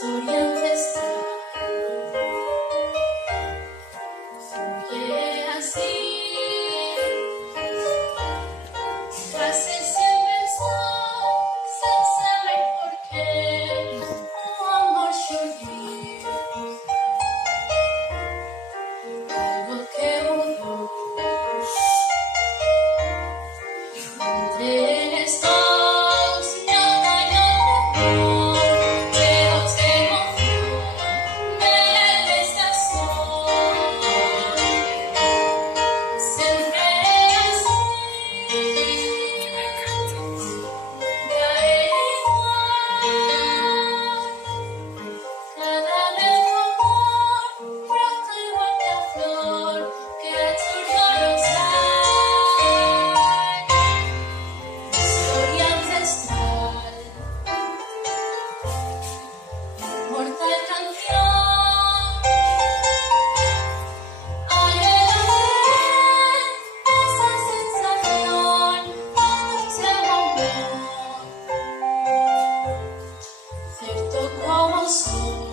Historia ancestral fluye así, casi sin pensar, sin saber por qué. Oh, amor llovió, algo que mudó. Entre estos me atañó temor, llenos de emoción, de estación. Siempre así, nunca igual. Cada vez tu amor brota igual que a flor que a tu rosal. Historia ancestral, inmortal canción, anhelaré esa sensación cuando se amor, cierto como soy.